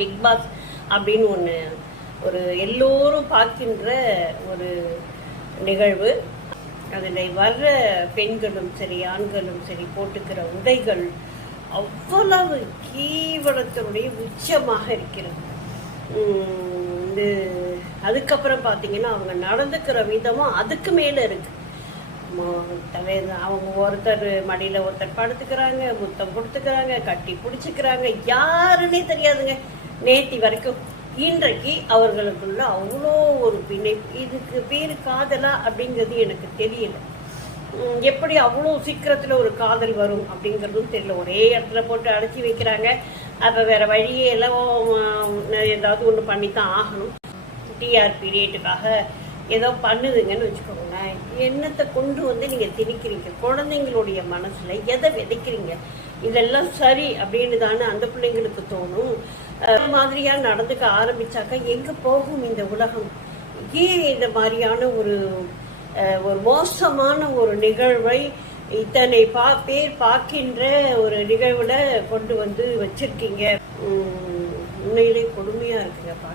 Big pass அப்படின்னு ஒன்று ஒரு எல்லோரும் பார்க்கின்ற ஒரு நிகழ்வு. அதில் வர்ற பெண்களும் சரி ஆண்களும் சரி போட்டுக்கிற உடைகள் அவ்வளவு கீவளத்தினுடைய உச்சமாக இருக்கிறது. அதுக்கப்புறம் பார்த்தீங்கன்னா அவங்க நடந்துக்கிற விதமும் அதுக்கு மேலே இருக்கு. அவங்க ஒருத்தர் மடியில் ஒருத்தர் படுத்துக்கிறாங்க, முத்தம் கொடுத்துக்கிறாங்க, கட்டி பிடிச்சிக்கிறாங்க, யாருன்னே தெரியாதுங்க. நேத்தி வரைக்கும் இன்றைக்கு அவர்களுக்குள்ள அவ்வளோ ஒரு பிணைப்பு. இதுக்கு பேர் காதலா அப்படிங்கிறது எனக்கு தெரியல. எப்படி அவ்வளோ சீக்கிரத்தில் ஒரு காதல் வரும் அப்படிங்கிறதும் தெரியல. ஒரே இடத்துல போட்டு அடைச்சி வைக்கிறாங்க. அப்போ வேற வழியே எல்லாம் ஏதாவது ஒன்று பண்ணித்தான் ஆகணும். டிஆர்பி ரேட்டுக்காக ஏதோ பண்ணுதுங்கன்னு வச்சுக்கோங்களேன். எண்ணத்தை கொண்டு வந்து நீங்கள் திணிக்கிறீங்க. குழந்தைங்களுடைய மனசுல எதை விதைக்கிறீங்க? இதெல்லாம் சரி அப்படின்னு தானே அந்த பிள்ளைங்களுக்கு தோணும். மாதிரியா நடந்துக்க ஆரம்பிச்சாக்கா எங்க போகும் இந்த உலகம்? ஏன் இந்த மாதிரியான ஒரு மோசமான ஒரு நிகழ்வை இத்தனை பேர் பார்க்கின்ற ஒரு நிகழ்வுல கொண்டு வந்து வச்சிருக்கீங்க? உண்மையிலே கொடுமையா இருக்குங்க.